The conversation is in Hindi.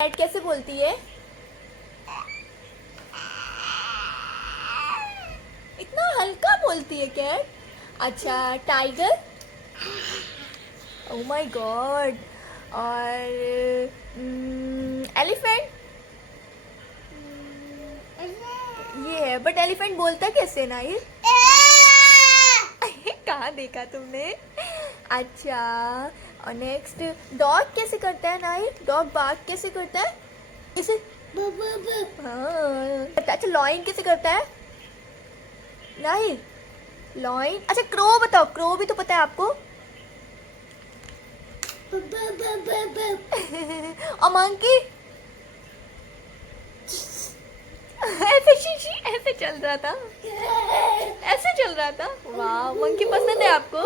कैट कैसे बोलती है? इतना हल्का बोलती है कैट। अच्छा, टाइगर? Oh my God. और एलिफेंट? ये है, बट एलिफेंट बोलता कैसे ना ये? कहाँ देखा तुमने? अच्छा, और नेक्स्ट डॉग कैसे करता है नाई? डॉग बार्क कैसे करता है? कैसे? हाँ। अच्छा, लॉइन कैसे करता है नाई? लॉइन। अच्छा, क्रो बताओ, क्रो भी तो पता है आपको? और मंकी? ऐसे शीशी ऐसे चल रहा था, ऐसे चल रहा था। वाह, मंकी पसंद है आपको?